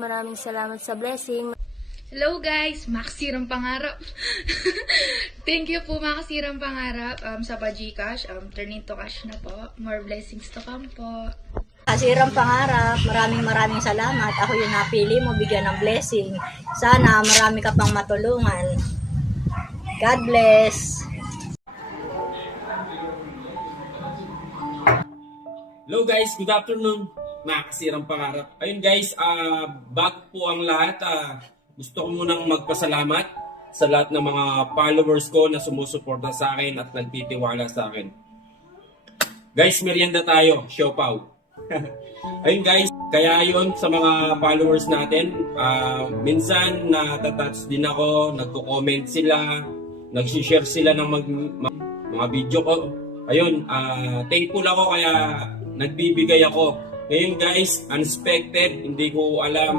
Maraming salamat sa blessing. Hello guys, Maxirang Pangarap. Thank you po Maxirang Pangarap sa pa-Gcash. Turning to cash na po. More blessings to come po. Maxirang Pangarap, maraming salamat. Ako yung napili mo, bigyan ng blessing. Sana marami ka pang matulungan. God bless. Hello guys, good afternoon. Makasirang Pangarap. Ayun guys, bago po ang lahat, gusto ko munang magpasalamat sa lahat ng mga followers ko na sumusuporta sa akin at nagtitiwala sa akin. Guys, merienda tayo, siopaw. Ayun guys, kaya yun sa mga followers natin, minsan natatouch din ako, nagko-comment sila, nag-share sila ng mga video ko. Ayun, thankful ako kaya nagbibigay ako. Ngayon guys, unexpected, hindi ko alam